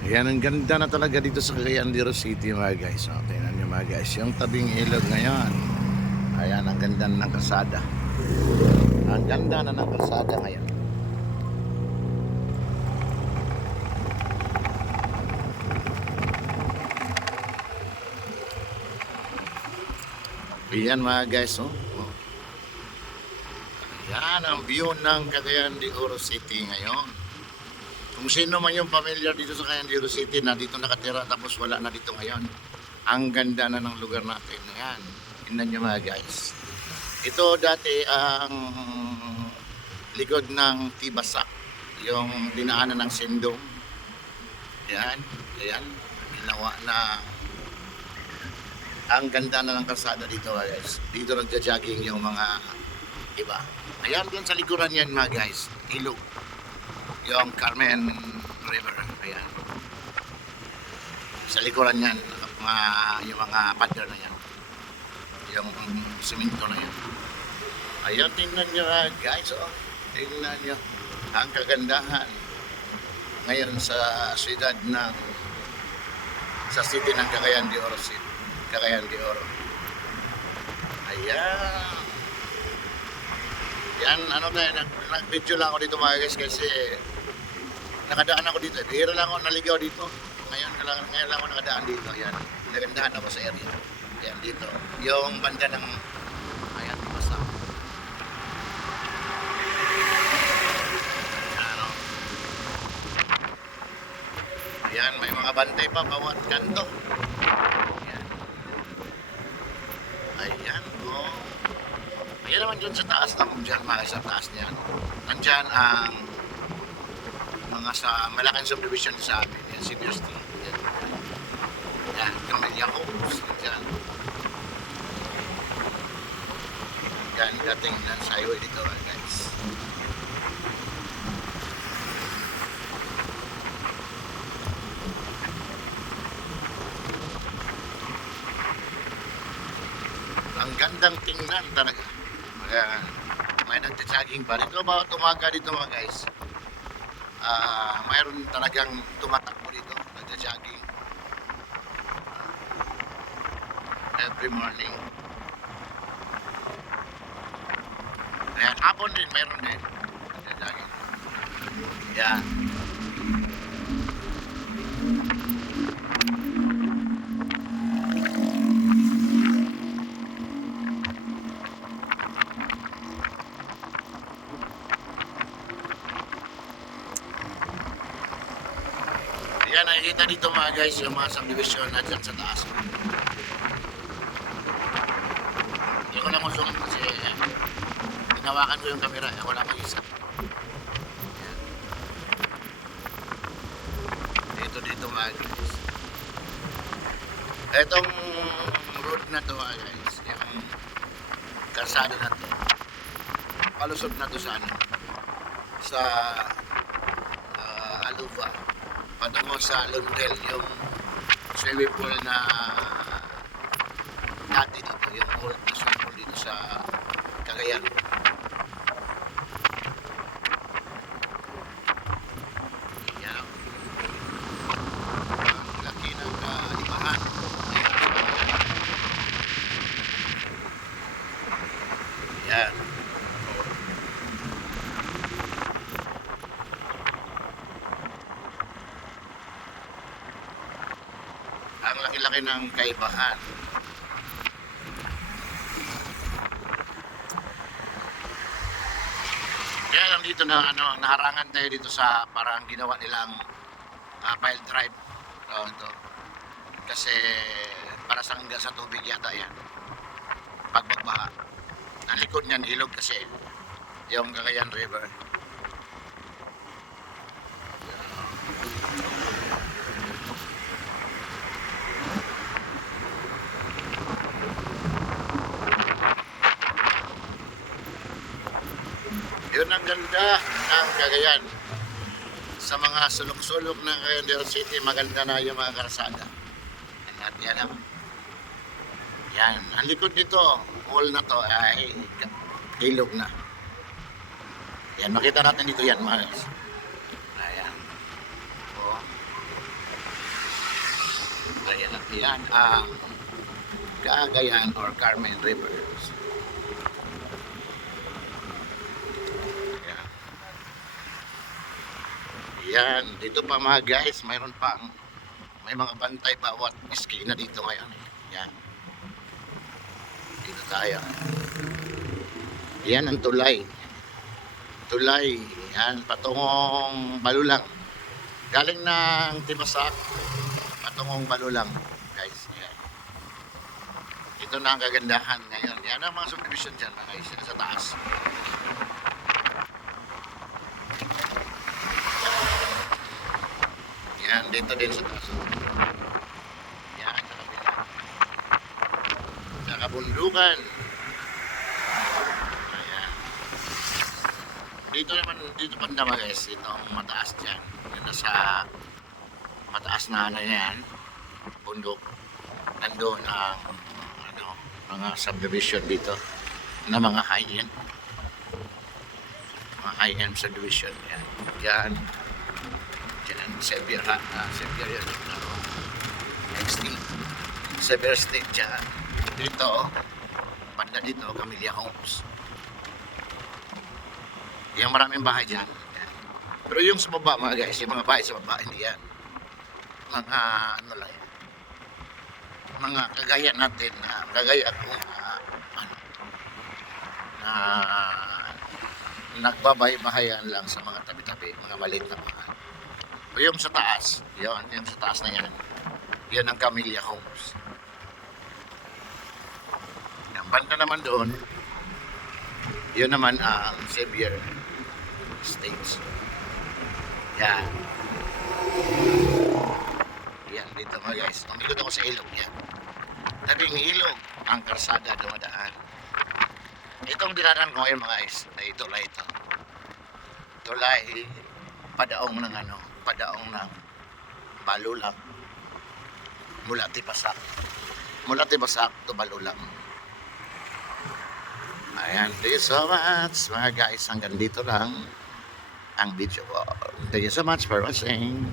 Ayan, ang ganda na talaga dito sa Cagayan de Oro City mga guys. O, tingnan nyo mga guys, yung tabing ilog ngayon. Ayan, ang ganda na ng kalsada. Ang ganda na ng kalsada ngayon. Ayan mga guys, oh. Ayan ang view ng Cagayan de Oro City ngayon. Kung sino man yung familiar dito sa Cagayan de Oro City na dito nakatira tapos wala na dito ngayon. Ang ganda na ng lugar natin. Ayan, tingnan nyo mga guys. Ito dati ang likod ng Tibasak, yung dinaanan ng Sindong. Ayan, ayan, ginawa na. Ang ganda na ng kalsada dito mga guys. Dito nagja-jogging yung mga iba. Ayan doon sa likuran yan mga guys, ilog. Yung Carmen River. Ayan. Sa likuran yan, yung mga pader na yan. Yung simento na yan. Ayan, tingnan nyo guys, oh. Tingnan nyo ang kagandahan ngayon sa siyudad ng sa city ng Cagayan de Oro City. Cagayan de Oro. Ayan. Yan, ano tayo, nag-video lang ako dito mga guys kasi nakadaan ako dito. Bihira lang ako naligaw dito. Ngayon lang ako nakadaan dito. Ayan, nagandahan ako sa area. Ayan, dito. Yung banda ng, ayan, basta. Ano. Ayan, may mga bantay pa bawat kanto. Ayan. Ayan, oh. Ayan naman dyan sa taas ng dyan, mga sa taas niyan. Nandyan ang mga sa malaking subdivision sa amin. Yan, Senior Street. Yan. Yan, Camellia Homes. Yan. Yan, dating sa highway dito, guys. Ang gandang tingnan talaga. Ayan. May nagtsaging pa rito. Bawat umaga dito mga guys. Mayroon talagang tumatakbo dito. Nagtsaging. Every morning. Ayan. Hapon din. Mayroon din. Nagtsaging. Ayan. Yan, nakikita dito mga guys yung mga subdivision na dyan sa taas. Hindi ko lang zoom kasi tinawakan ko yung camera. Ako lang mag-isa. Dito mga guys. Etong road na to mga guys. Yung kalsada na to. Palusot na to sa ano. Sa Aluva. Patungo sa Lundel, yung swimming pool na dati dito, yung old na swimming pool dito sa Cagayan. Yan. Ang laki ng kalimahan. Yan. Ang laki-laki ng kaibahan. Kaya lang dito na naharangan tayo dito sa parang ginawa nilang pile drive. Ito. Kasi para sa hanggang sa tubig yata yan. Pag magbaha. Ang likod niyan ilog kasi yung Cagayan River. Yun ang ganda ng Cagayan. Sa mga sulok-sulok ng Cagayan de Oro City, maganda na yung mga kalsada. At yan ang yan. Ang likod nito, mall na to ay ilog na. Yan, makita natin dito yan mga guys. Ayan. O. Yan ang Cagayan or Carmen Rivers. Yan. Yan, dito pa mga guys, mayroon pang may mga bantay bawat iskina dito ngayon. Yan. Dito tayo. Yan ang tulay. Tulay. Yan, patungong Balulang. Galing ng Timasak, patungong Balulang. Guys, yan. Ito na ang kagandahan ngayon. Yan ang mga subdivision dyan mga guys, sa taas. Yan, dito din sa taas. Yan, sa kabila. Sa kabundukan. Ayan. Dito banda mga guys, ito ang mataas dyan. Yan nasa mataas na ano yan, bundok. Nandun ang mga subdivision dito na mga high-end. Mga high-end subdivision. Yan. Yan. Yan, Xavier yun. XD. Xavier State dyan. Dito, banda dito, Camellia Homes. Yung maraming bahay dyan. Yan. Pero yung sa baba mga guys, yung mga bahay sa baba, hindi yan. Mga ano lang yan. Mga kagaya natin na kagaya ko na nagbabay-bahayan lang sa mga tabi-tabi, mga maliit na bahay. Yung sa taas, yung sa taas na yan, yan ang Camellia Homes. Yung banda naman doon, yun naman ang Xavier Estates. Yan. Yan, dito mga guys. Umikot ako sa ilog yan. Tabing ilog, ang karsada dumadaan. Itong dinadaan ko ngayon mga guys, na tulay ito. Tulay, padaong ng padaong ng Balulang. Mula Tipasak. Mula Tipasak to Balulang. Ayan, thank you so much mga guys. Hanggang dito lang ang video ko. Thank you so much for watching.